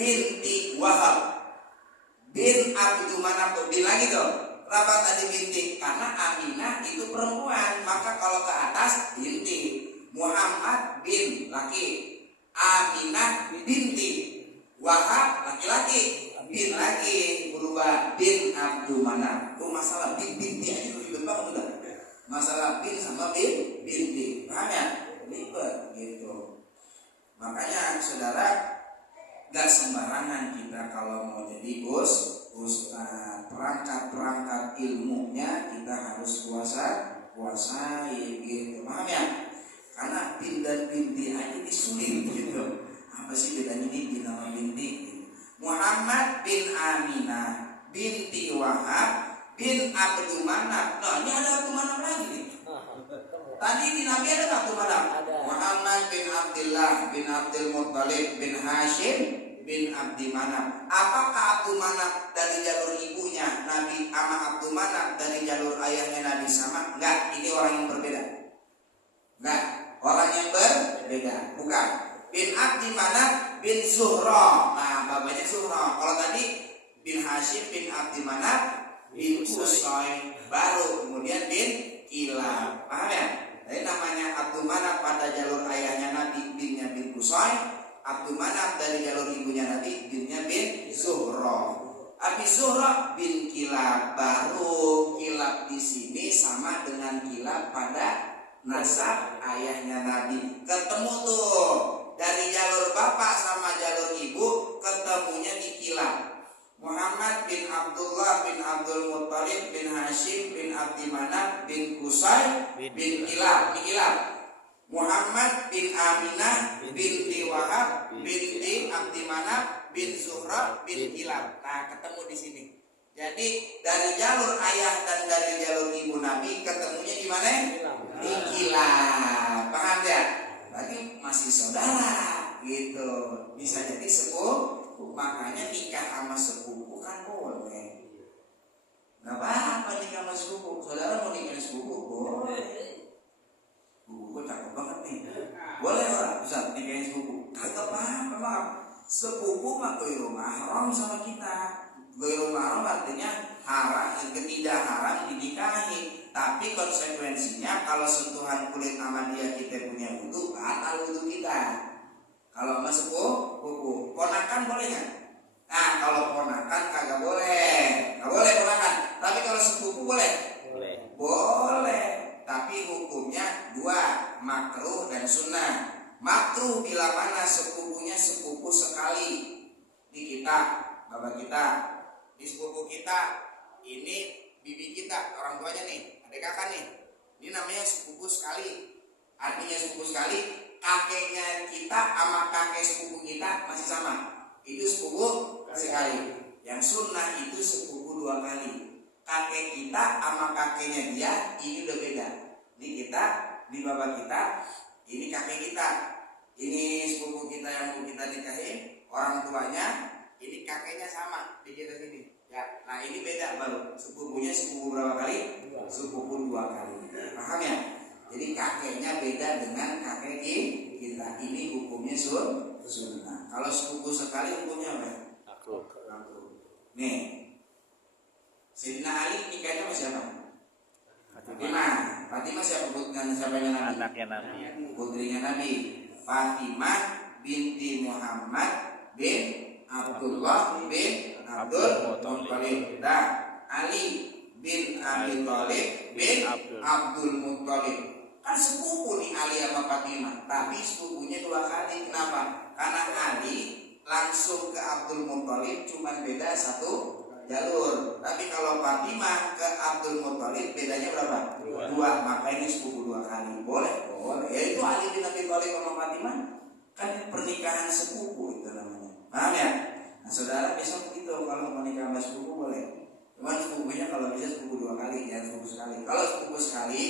binti Wahab bin Abdul Manaf. Bin lagi tuh. Kenapa tadi binti? Karena Aminah itu perempuan, maka kalau ke atas binti. Muhammad bin laki, Aminah binti, Wahab laki-laki, bin lagi berubah bin Abdul Manaf. Tuh masalah bin binti aja ribet banget udah. Masalah bin sama bin binti, paham ya? Ribet gitu. Makanya saudara, gak sembarangan kita kalau mau jadi ustaz. Perangkat-perangkat ilmunya kita harus kuasai gitu, paham ya? Karena bin dan binti aja disulit gitu. Apa sih bedanya ini bin sama binti? Muhammad bin Aminah binti Wahab bin Abdul Manaf. Nah, ini ada Abdul Manaf lagi nih. Tadi di Nabi ada nggak Abdul Manaf? Muhammad bin Abdullah bin Abdul Muttalib bin Hashim bin Abdi Manaf. Apakah Abdul Manaf dari jalur ibunya Nabi sama Abdul Manaf dari jalur ayahnya Nabi sama? Enggak, ini orang yang berbeda. Enggak, orang yang berbeda. Bukan. Bin Abdi Manaf bin Zuhra. Nah, bapaknya Zuhra. Kalau tadi bin Hashim bin Abdi Manaf bin Qusay, baru kemudian bin Kilab. Paham ya? Jadi namanya Abdul Manaf pada jalur ayahnya Nabi binnya bin Qusay. Abdul Manaf dari jalur ibunya Nabi binnya bin Zuhra. Abi Zuhra bin Kilab, baru Kilab di sini sama dengan Kilab pada nasab ayahnya Nabi. Ketemu tuh dari jalur bapak sama jalur ibu, ketemunya di Kilab. Muhammad bin Abdullah bin Abdul Muttalib bin Hashim bin Abdi Manaf bin Qusay bin Kilab. Ini Kilab. Muhammad bin Aminah binti Wahab binti Abdi Manaf bin Zuhra bin Kilab. Nah, ketemu di sini. Jadi dari jalur ayah dan dari jalur ibu Nabi ketemunya di mana? Di Kilab. Paham ya? Berarti masih saudara gitu. Bisa jadi sepupu. Makanya nikah sama sepupu kan boleh. Gak apa-apa nikah sama sepupu. Saudara mau nikah sepupu boleh. Sepupu cakep banget nih. Boleh orang bisa nikahin sepupu. Kagak apa-apa, maaf. Sepupu mah ghairu mahram sama kita. Ghairu mahram artinya haram, tidak haram dinikahi. Tapi konsekuensinya kalau sentuhan kulit sama dia kita punya wudu, batal wudu kita. Kalau sama sepupu, ponakan boleh nggak? Nah, kalau ponakan kagak boleh, nggak boleh ponakan. Tapi kalau sepupu boleh? Boleh. Boleh. Tapi hukumnya dua, makruh dan sunnah. Makruh bila mana sepupunya sepupu sekali. Di kita, bapak kita, di sepupu kita, ini bibi kita, orang tuanya nih, adik kakak nih. Ini namanya sepupu sekali. Artinya sepupu sekali, kakeknya kita sama kakek sepupu kita masih sama. Itu sepupu sekali. Yang sunnah itu sepupu dua kali. Kakek kita sama kakeknya dia ini udah beda. Ini kita, ini bapak kita, ini kakek kita. Ini sepupu kita yang mau kita nikahin, orang tuanya, ini kakeknya sama di kita sini. Ya, nah ini beda baru. Sepupunya sepupu berapa kali? Sepupu dua kali. Paham ya? Jadi kakeknya beda dengan kakek kita. Ini hukumnya sunnah. Kalau sepupu sekali hukumnya apa? Makruh. Nih, Sayyidina Ali nikahnya sama siapa? Fatimah siapa putri siapanya Nabi? Anaknya Nabi. Putrinya Nabi. Fatimah binti Muhammad bin Abdullah bin Abdul Muttalib. Nah, Ali bin Abi Thalib bin Abdul Muttalib. Kan sepupu nih Ali sama Fatimah, tapi sepupunya dua kali. Kenapa? Karena Ali langsung ke Abdul Muttalib cuma beda satu jalur. Tapi kalau Fatimah ke Abdul Muttalib bedanya berapa? Dua. Maka ini sepupu dua kali. Boleh? Boleh. Ya itu Ali bin Abi Thalib sama Fatimah kan pernikahan sepupu itu namanya. Paham ya? Nah, saudara besok begitu kalau mau nikah sama sepupu boleh. Cuman sepupunya kalau bisa sepupu dua kali, jangan sepupu sekali. Kalau sepupu sekali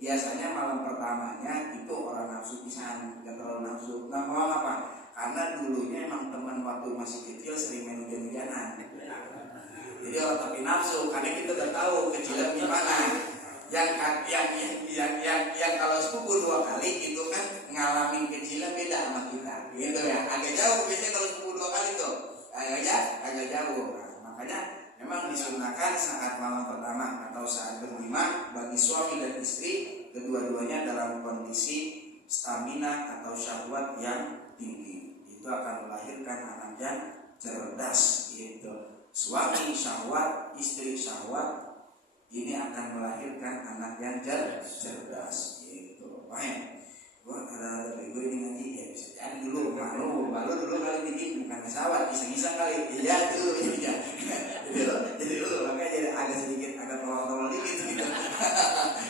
biasanya malam pertamanya itu orang nafsu pisan, nggak terlalu nafsu. Nah, mau apa? Karena dulunya emang teman waktu masih kecil sering main hujan-hujanan. Jadi orang tapi nafsu, karena kita udah tahu kecilnya gimana. Yang kalau sepupu dua kali itu kan ngalamin kecilnya beda sama kita, gitu ya. Agak jauh biasanya kalau sepupu dua kali tuh. agak jauh. Nah, makanya memang disunahkan saat malam pertama atau saat berjima bagi suami dan istri kedua-duanya dalam kondisi stamina atau syahwat yang tinggi. Itu akan melahirkan anak yang cerdas gitu. Suami syahwat, istri syahwat, ini akan melahirkan anak yang cerdas gitu. Paham? Gua ada bego ini ngaji ya bisa jadi dulu malu dulu kali bikin bukan pesawat iseng-iseng kali ya dulu ya jadi dulu makanya jadi agak sedikit agak tolong dikit gitu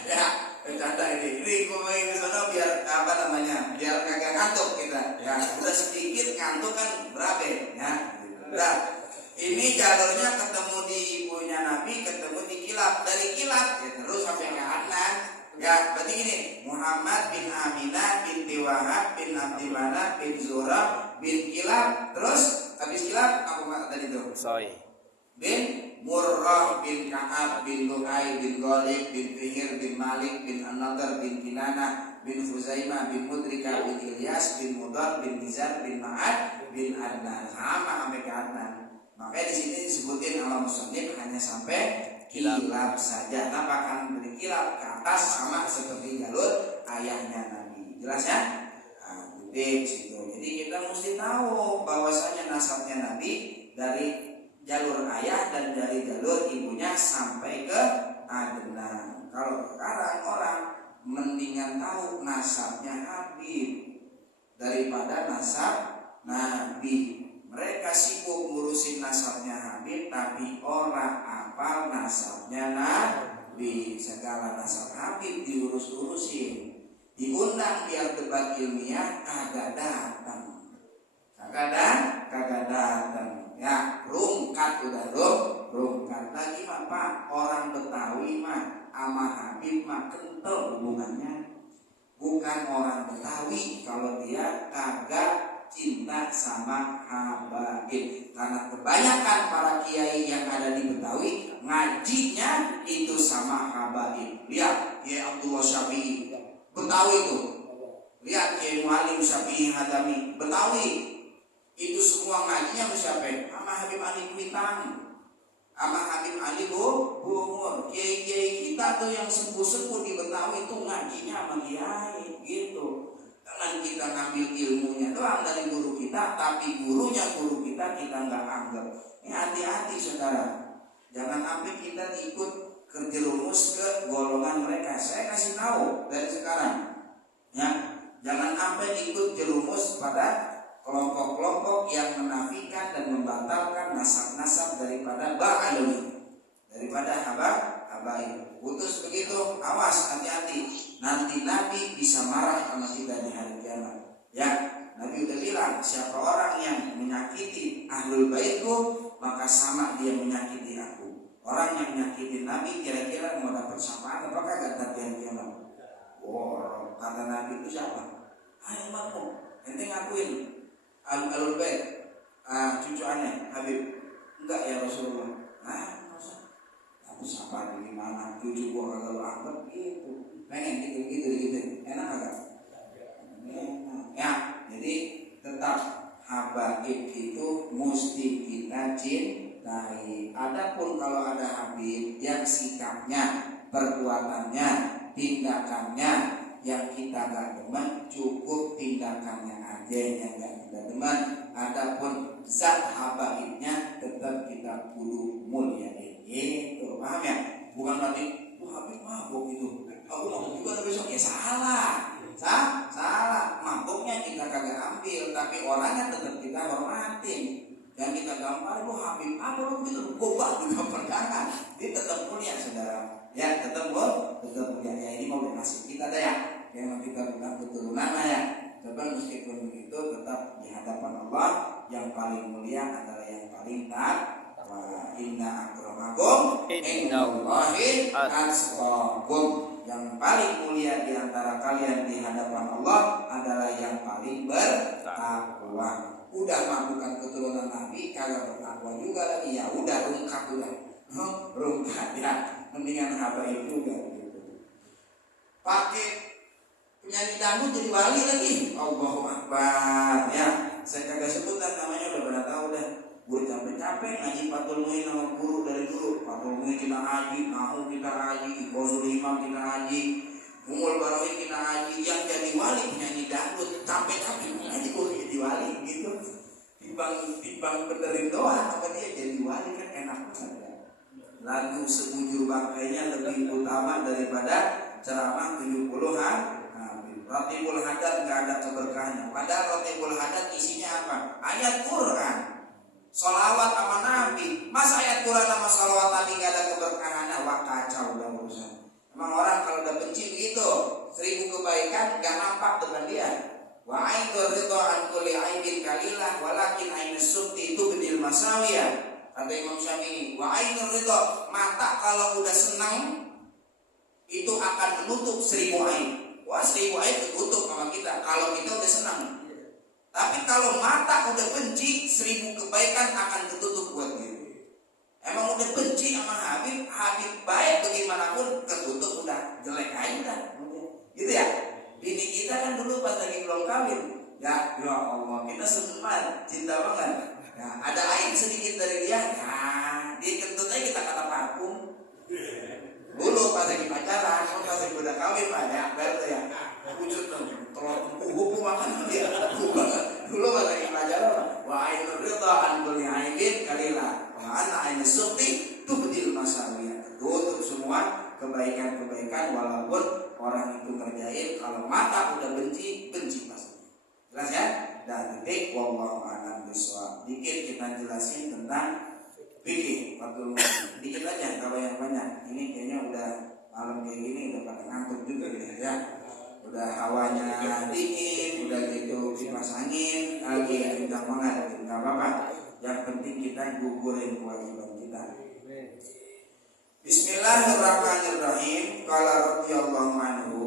ya bercanda ini gua main ke sana biar apa namanya biar kagak ngantuk kita ya udah sedikit ngantuk kan berapa ya udah ini jalurnya ketemu di ibunya Nabi ketemu di kilap dari kilap ya, terus sampai ke Adnan. Ya, berarti gini, Muhammad bin Aminah binti Wahab bin Abdimana bin Zura bin Kilab, terus habis Kilab apa kata tadi itu? Soi. Bin Murrah bin Ka'ab bin Lu'ay bin Ghalib bin Fihir bin Malik bin An-Nadr bin Kinana bin Huzaimah bin Mudrika bin Ilyas bin Mudar bin Nizar bin Ma'ad bin Adnan. Sama sampai ke Adnan. Makanya di sini disebutin sama musannif hanya sampai kilab saja. Kenapa? Kan dari kilab ke atas sama seperti jalur ayahnya Nabi. Jelas ya? Nah, situ. Jadi kita mesti tahu bahwasanya nasabnya Nabi dari jalur ayah dan dari jalur ibunya sampai ke Adnan. Kalau sekarang orang mendingan tahu nasabnya Habib daripada nasab Nabi. Mereka sibuk ngurusin nasabnya Habib, tapi orang apal nasabnya Nabi. Segala nasab Habib diurus-urusin. Diundang biar debat ilmiah kagak datang. Kagak datang. Ya, rungkat udah rungkat lagi mah Pak. Orang Betawi mah sama Habib mah kental hubungannya. Bukan orang Betawi kalau dia kagak cinta sama Habaib. Karena kebanyakan para kiai yang ada di Betawi ngajinya itu sama Habaib. Lihat Kiai Abdullah Syafi'i Betawi itu. Lihat Kiai Muhalim Syafi'i Hadami Betawi. Itu semua ngajinya siapa? Sama Habib Ali Kuitang, sama Habib Ali Bungur. Kiai-kiai kita tuh yang sepuh-sepuh di Betawi itu ngajinya sama kiai gitu. Jangan kita ngambil ilmunya doang dari guru kita, tapi gurunya guru kita nggak anggap. Ini hati-hati saudara. Jangan sampai kita ikut terjerumus ke golongan mereka. Saya kasih tahu dari sekarang, ya, jangan sampai ikut jerumus pada kelompok-kelompok yang menafikan dan membatalkan nasab-nasab daripada Ba'alawi, daripada Habaib. Putus begitu, awas, hati-hati. Nanti Nabi bisa marah sama kita di hari kiamat. Ya, Nabi udah bilang, siapa orang yang menyakiti ahlul baitku, maka sama dia menyakiti aku. Orang yang menyakiti Nabi kira-kira mau dapat syafaat apakah gak nanti hari kiamat? Oh, kata Nabi itu siapa? Hai umatku, ente ngakuin ahlul bait, cucu aneh Habib. Enggak ya Rasulullah. Masa? Tapi syafaat di mana? Cucu gua kagak lu anggap gitu. Pengen gitu. Enak agak? Enak. Ya, jadi tetap Habaib itu mesti kita cintai. Adapun kalau ada Habib yang sikapnya, perbuatannya, tindakannya yang kita gak demen, cukup tindakannya aja yang gak kita demen. Adapun zat Habaibnya tetap kita kudu muliain. Gitu, paham ya? Bukan berarti Habib mabuk itu. Aku mabuk juga besok ya salah. Salah. Mabuknya kita kagak ambil, tapi orangnya tetap kita hormatin. Yang kita gampar Habib apa lu gitu, gobak juga perkara. Dia tetap mulia saudara. Ya tetap mulia. Ya ini mau nasib kita dah ya. Yang kita bukan keturunan ya. Coba meskipun begitu tetap di hadapan Allah yang paling mulia adalah yang paling takwa. Inna akramakum indallahi atqakum. Yang paling mulia di antara kalian di hadapan Allah adalah yang paling bertakwa. Udah mah bukan keturunan Nabi, kagak bertakwa juga lagi. Ya udah rungkat ya. Mendingan Habaib juga gitu. Pakai penyanyi dangdut jadi wali lagi. Allahu Akbar. Ya, saya kagak sebutan namanya udah pernah tahu dah. Gue capek-capek ngaji Fathul Muin sama guru dari dulu. Fathul Muin kita ngaji, Nahu kita ngaji, Iqazul Imam kita ngaji, Umul Barawin kita ngaji. Yang jadi wali penyanyi dangdut, capek-capek ngaji gue jadi wali gitu. Timbang benerin doa, apa dia jadi wali kan enak banget. Lagu sebujur bangkainya lebih utama daripada ceramah 70-an. Ratibul Hadat nggak ada keberkahannya. Padahal Ratibul Hadat isinya apa? Ayat Quran, sholawat sama Nabi. Masa ayat Quran sama sholawat Nabi nggak ada keberkahannya? Wah kacau udah urusan. Emang orang kalau udah benci begitu, 1000 kebaikan nggak nampak depan dia. Wa aidur ridho an kulli aibin kalilah walakin ainus sukti itu bedil masawiyah. Kata Imam Syafi'i, wa aidur ridho, mata kalau udah senang itu akan menutup 1000 aib. Wah 1000 aib tertutup sama kita kalau kita udah senang. Tapi kalau mata udah benci, 1000 kebaikan akan tertutup buat dia. Emang udah benci sama Habib baik bagaimanapun tertutup udah jelek aja dah. Gitu ya. Bini kita kan dulu pas lagi belum kawin, ya Allah kita semua cinta banget. Ya, ada aib sedikit dari dia, ya dia kentut aja kita kata parfum. Dulu pas lagi pacaran, pas lagi udah kawin banyak berarti ya. Wujud dong, telur hukum makan dia. Dulu pas lagi pacaran, wa ainur ridha an kulli aibin kalilah. Wa ana ainu sukti tubdil masawiyah. Tutup semua kebaikan-kebaikan walaupun orang itu ngerjain. Kalau mata udah benci pasti. Jelas ya? Dan titik wallahu a'lam bishawab. Dikit kita jelasin tentang fikih Fathul Muin. Dikit aja kalau yang banyak. Ini kayaknya udah malam kayak gini udah pada ngantuk juga gitu ya. Udah hawanya dingin, udah gitu kipas angin lagi kencang banget. Enggak apa-apa. Yang penting kita gugurin kewajiban kita. Bismillahirrahmanirrahim. Qala radhiyallahu anhu,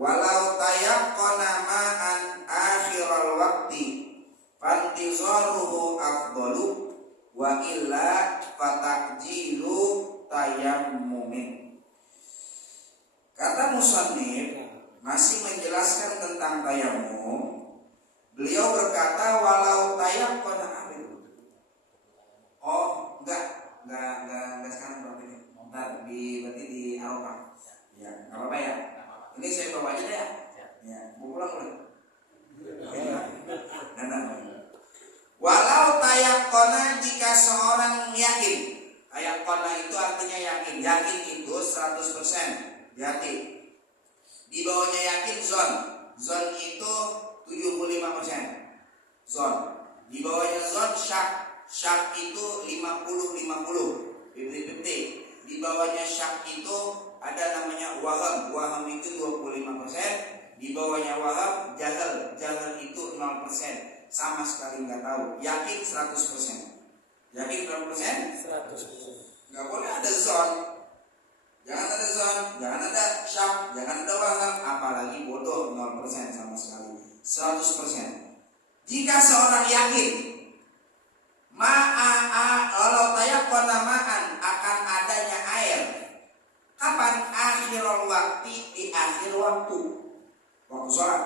walau tayaqqana ma'an akhiral waqti fantizaruhu afdalu wa illa fatakjilu tayammumin. Kata musannif masih menjelaskan tentang tayammum. Beliau berkata walau tayaqqana enggak sekarang berarti ini. Berarti di Eropa. Ya, enggak apa-apa ya. Ini saya bawa aja deh ya. Ya, mau pulang boleh. Walau tayaqqana, jika seorang yakin. Tayaqqana itu artinya yakin. Yakin itu 100%. Yakin. Di bawahnya yakin zon. Zon itu 75%. Zon. Di bawahnya zon syak. Syak itu 50-50. 50-50. Di bawahnya syak itu ada namanya waham. Waham itu 25%. Di bawahnya waham jahal. Jahal itu 0%. Sama sekali nggak tahu. Yakin 100%. Yakin berapa persen? 100%. Nggak boleh ada zon. Jangan ada zon, jangan ada syak, jangan ada waham, apalagi bodoh 0% sama sekali. 100%. Jika seorang yakin kalau tayaqqana ma'an akan adanya air. Kapan? Akhirul waktu, di akhir waktu. Waktu sholat.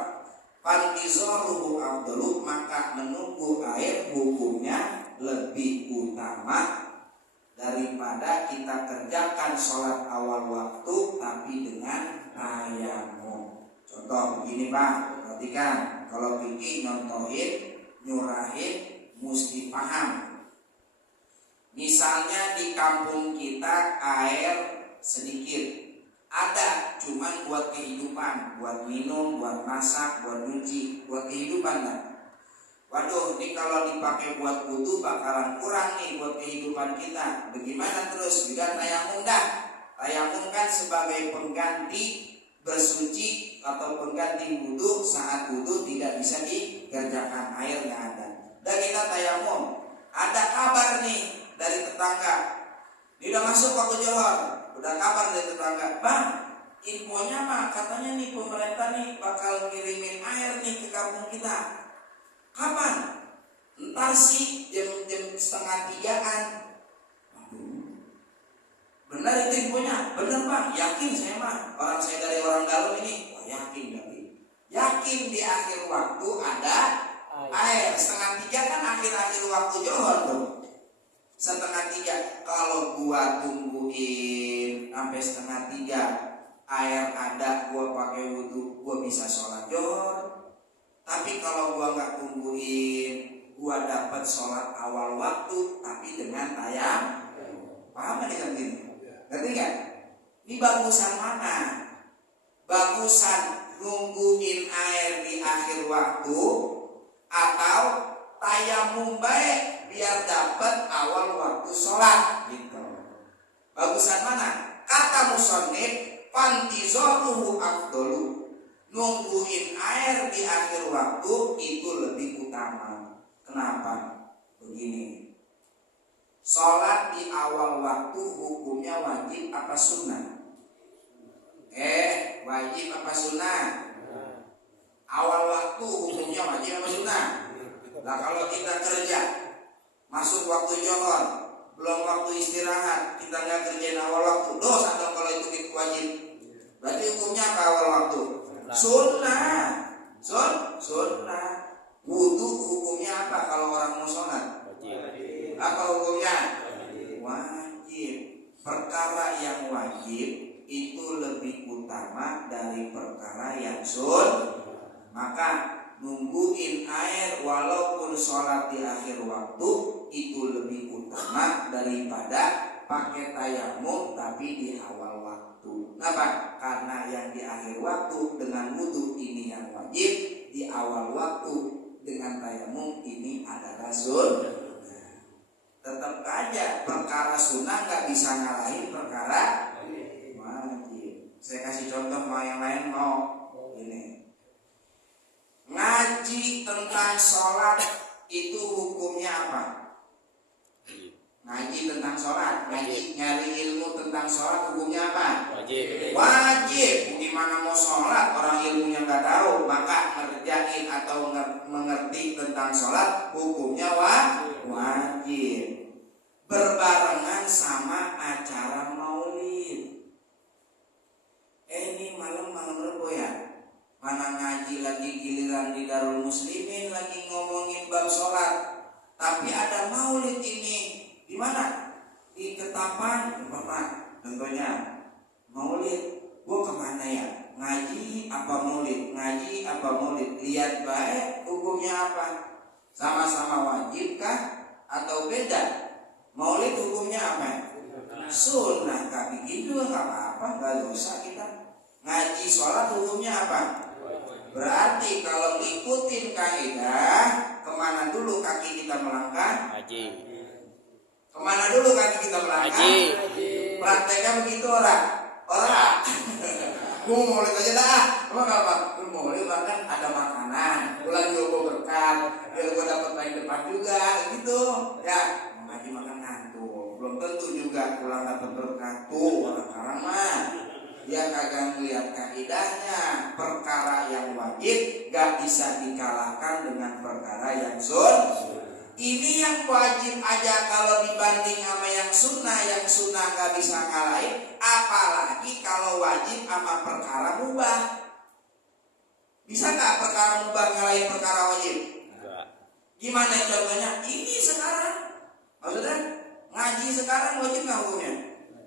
Fantizaruhu afdalu, maka menunggu air hukumnya lebih utama daripada kita kerjakan sholat awal waktu tapi dengan tayammum. Contoh begini Pak, perhatikan. Kalau fikih nyontohin, nyurahin, mesti paham. Misalnya di kampung kita air sedikit, ada cuman buat kehidupan, buat minum, buat masak, buat nyuci, buat kehidupan kan. Waduh, ini kalau dipakai buat wudu bakalan kurang nih buat kehidupan kita. Bagaimana terus? Juga tayamum dah. Tayamum kan sebagai pengganti bersuci atau pengganti wudu saat wudu tidak bisa dikerjakan, air nggak ada. Dan kita tayamum. Ada kabar nih dari tetangga. Dia udah masuk waktu Johor. Udah kabar dari tetangga, Bang, infonya mah katanya nih pemerintah nih bakal ngirimin air nih ke kampung kita. Kapan? Entar sih jam 2:30-an. Benar itu infonya? Benar Bang, yakin saya mah. Orang saya dari orang dalam ini. Wah, yakin tapi. Yakin di akhir waktu ada air. 2:30 kan akhir-akhir waktu Johor tuh. 2:30. Kalau gua tungguin sampai 2:30 air ada, gua pakai wudhu, gua bisa sholat johor. Tapi kalau gua nggak tungguin, gua dapat sholat awal waktu tapi dengan tayang. Paham nggak dengan ini? Ngerti nggak? Ini bagusan mana? Bagusan nungguin air di akhir waktu atau tayamum baik biar dapat awal waktu sholat gitu. Bagusan mana? Kata musannif, fantizaruhu afdalu. Nungguin air di akhir waktu itu lebih utama. Kenapa? Begini. Sholat di awal waktu hukumnya wajib apa sunnah? Wajib apa sunnah? Awal waktu hukumnya wajib apa sunnah? Nah kalau kita kerja masuk waktu johor, belum waktu istirahat, kita nggak kerjain awal waktu, dosa dong kalau itu kita wajib. Berarti hukumnya apa awal waktu? Sunnah. Sunnah. Wudu hukumnya apa kalau orang mau sholat? Wajib. Apa hukumnya? Wajib. Perkara yang wajib itu lebih utama dari perkara yang sunnah. Maka nungguin air walaupun sholat di akhir waktu itu lebih utama daripada pakai tayamum tapi di awal waktu. Kenapa? Karena yang di akhir waktu dengan wudu ini yang wajib, di awal waktu dengan tayamum ini adalah sunnah. Tetap aja perkara sunnah nggak bisa ngalahin perkara wajib. Saya kasih contoh mau yang lain mau ini. Ngaji tentang sholat itu hukumnya apa? Ngaji tentang sholat, ngaji nyari ilmu tentang sholat hukumnya apa? Wajib. Wajib. Gimana mau sholat orang ilmunya nggak tahu, maka ngerjain atau mengerti tentang sholat hukumnya wajib. Berbarengan sama acara maulid. Ini malam Rebo ya. Mana ngaji lagi giliran di Darul Muslimin lagi ngomongin bab sholat, tapi ada maulid ini di mana? Di Ketapang tempat tentunya maulid. Gua kemana ya? Ngaji apa maulid? Ngaji apa maulid? Lihat baik hukumnya apa? Sama-sama wajib kah atau beda? Maulid hukumnya apa? Sunnah. Kak bikin juga nggak apa-apa, nggak dosa kita. Ngaji sholat hukumnya apa? Berarti kalau ngikutin kaidah, kemana dulu kaki kita melangkah? Haji. Kemana dulu kaki kita melangkah? Haji. Prakteknya begitu orang. Gue mau lihat aja dah. Emang apa? Gue mau lihat kan ada makanan. Pulang juga berkat. Biar gue dapat main depan juga, gitu. Ya, ngaji makanan tuh. Belum tentu juga pulang dapat berkat tuh. Orang-orang mah. Dia kagak melihat kaidahnya. Perkara yang wajib gak bisa dikalahkan dengan perkara yang sunnah. Ini yang wajib aja kalau dibanding sama yang sunnah gak bisa ngalahin. Apalagi kalau wajib sama perkara mubah. Bisa gak perkara mubah ngalahin perkara wajib? Enggak. Gimana contohnya? Ini sekarang. Maksudnya ngaji sekarang wajib gak hukumnya?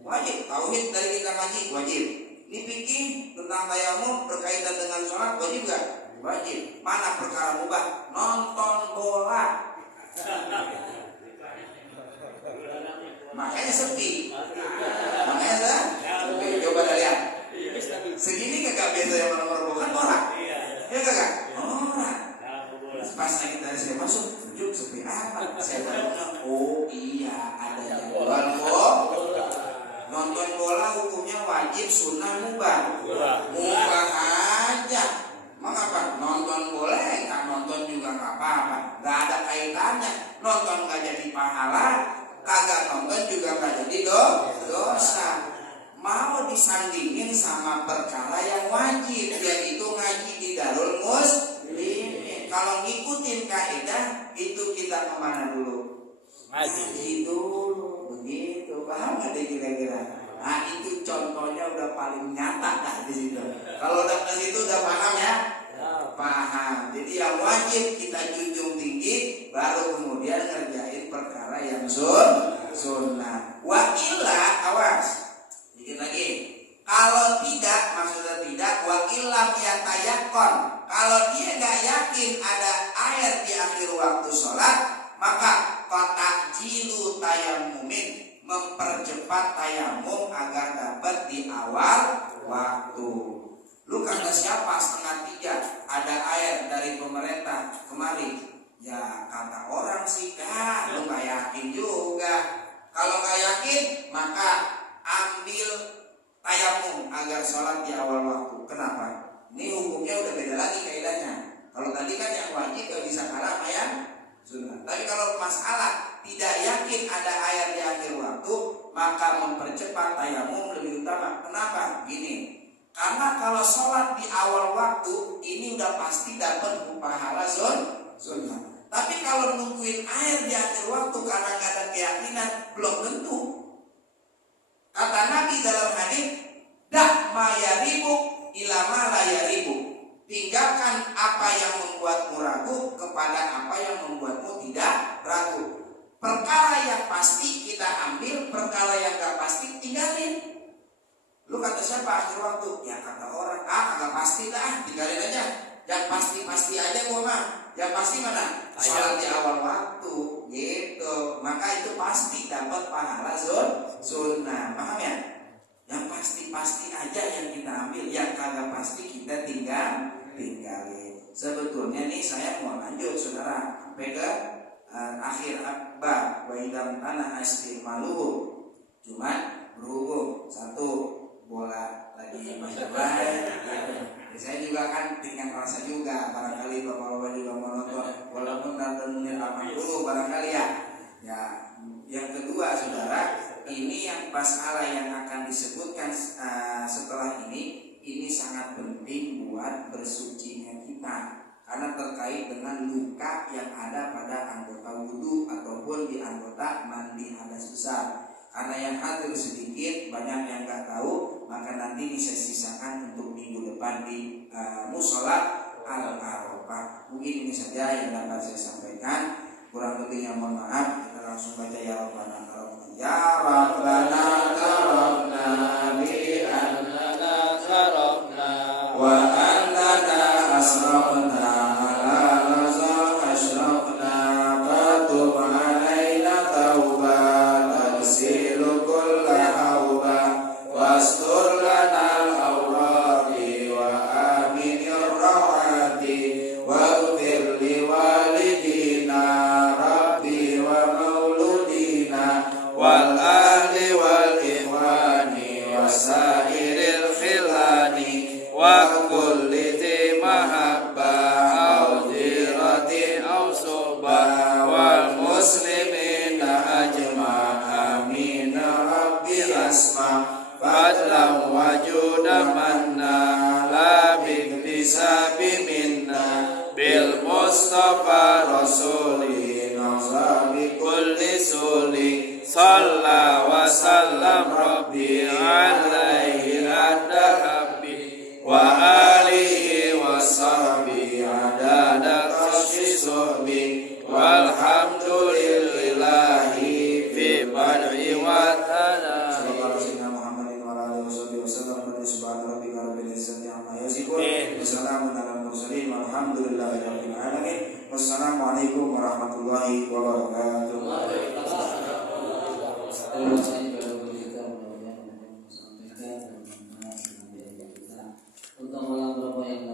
Wajib. Tauhid dari kita ngaji wajib. Ini fikih tentang tayamum berkaitan dengan sholat wajib gak? Wajib. Mana perkara mubah? Nonton bola. Makanya sepi. Coba lihat. Segini kagak biasa yang nomor kan orang. Ya kagak? Orang. Pas lagi dari saya masuk, tujuh sepi apa? Saya tanya, oh iya ada jadwal kok. Nonton bola hukumnya wajib, sunnah mubah. Mubah aja. Mengapa? Nonton boleh, nggak nonton juga nggak apa-apa. Nggak ada kaitannya. Nonton nggak jadi pahala, kagak nonton juga nggak jadi dosa. Mau disandingin sama perkara yang wajib, yaitu ngaji di Darul Muslimin. Kalau ngikutin kaidah itu kita kemana dulu? Ngaji dulu. Begitu, paham nggak deh kira-kira? Nah itu contohnya udah paling nyata dah di situ. Kalau udah ke situ udah paham ya? Paham. Jadi yang wajib kita junjung tinggi, baru kemudian ngerjain perkara yang sunnah. sunnah. Wa illa, awas. Dikit lagi. Kalau tidak, maksudnya tidak, wa illam yatayaqqan. Kalau dia nggak yakin ada air di akhir waktu sholat, maka ta'jilu tayammumin, mempercepat tayamum agar dapat di awal waktu. Lu kata siapa 2:30 ada air dari pemerintah kemari? Ya kata orang sih kan, lu gak yakin juga. Kalau gak yakin, maka ambil tayamum agar sholat di awal waktu. Kenapa? Ini hukumnya udah beda lagi kaidahnya. Kalau tadi kan yang wajib gak bisa kalah sama yang sunnah. Tapi kalau masalah tidak yakin ada air di akhir waktu, maka mempercepat tayamum lebih utama. Kenapa? Gini. Karena kalau sholat di awal waktu ini udah pasti dapat pahala sunnah. Tapi kalau nungguin air di akhir waktu karena nggak ada keyakinan, belum tentu. Kata Nabi dalam hadis, dah ma yaribu ilama la yaribu. Tinggalkan apa yang membuatmu ragu kepada apa yang membuatmu tidak ragu. Perkara yang pasti kita ambil, perkara yang nggak pasti tinggalin. Lu kata siapa akhir waktu? Ya kata orang, kagak pasti dah, tinggalin aja. Yang pasti-pasti aja gua mah. Yang pasti mana? Sholat di awal waktu, gitu. Maka itu pasti dapat pahala sunnah. Paham ya? Yang pasti-pasti aja yang kita ambil, yang kagak pasti kita tinggalin. Sebetulnya nih saya mau lanjut, saudara, sampai ke akhir bab wa idam tanah istimaluhu. Cuman berhubung satu bola lagi main. Saya juga kan dengan rasa juga, barangkali bapak-bapak juga menonton walaupun nonton menit 80 barangkali ya. Ya, yang kedua saudara, ini yang masalah yang akan disebutkan setelah ini sangat penting buat bersucinya kita, karena terkait dengan luka yang ada pada anggota wudu ataupun di anggota mandi hadas besar. Karena yang hadir sedikit, banyak yang nggak tahu, maka nanti bisa sisakan untuk minggu depan di musola Al-Arafah. Mungkin ini saja yang dapat saya sampaikan. Kurang lebihnya mohon maaf. Kita langsung baca ya Rabbana Karabna. Ya Rabbana Karabna bi annana karabna wa annana asrafna ala raza ashrafna fatub alaina taubat tagsilu kulla hauba wastur lana al-awrati wa aminir rawati waghfir li walidina rabbi wa mauludina wal ahli wal ikhwani wasairil khilani wa kulli dhi mahabba au dirati au suba wal muslimina ajma amin rabbi asma fadlan wajuda manna la biktisabi minna bil mustafa rasuli nazabi kulli suli salla wa sallam rabbi alaihi adda habbi wa alihi wa sahbi adada khasyi suhbi walhamdulillahi fi bad'i wa ta'ala. Wassalamualaikum warahmatullahi wabarakatuh. Untuk malam berapa yang